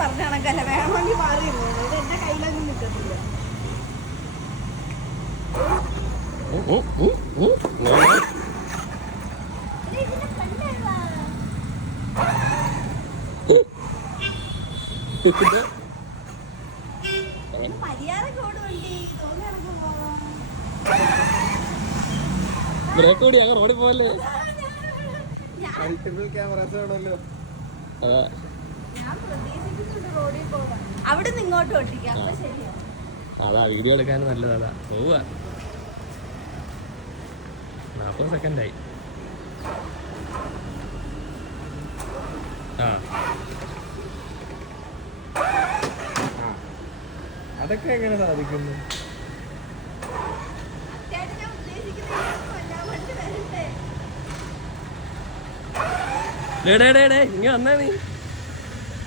പറഞ്ഞ കണക്കല്ല, വേണമെങ്കിൽ മാറിയിരുന്നു. ഇത് എന്റെ കയ്യിലൊന്നും നിൽക്കത്തില്ല. ബ്രേക്ക് കൂടി അങ്ങ് റോഡിൽ പോവല്ലേ. അവിടെ നിന്ന് ഇങ്ങോട്ട് ഓട്ടിക്കാം. അതാ വീഡിയോ എടുക്കാൻ നല്ലതാ. പോവാ 40 സെക്കൻഡായി. അതൊക്കെ എങ്ങനെ സാധിക്കുന്നു? ഇങ്ങ വന്നാ നീ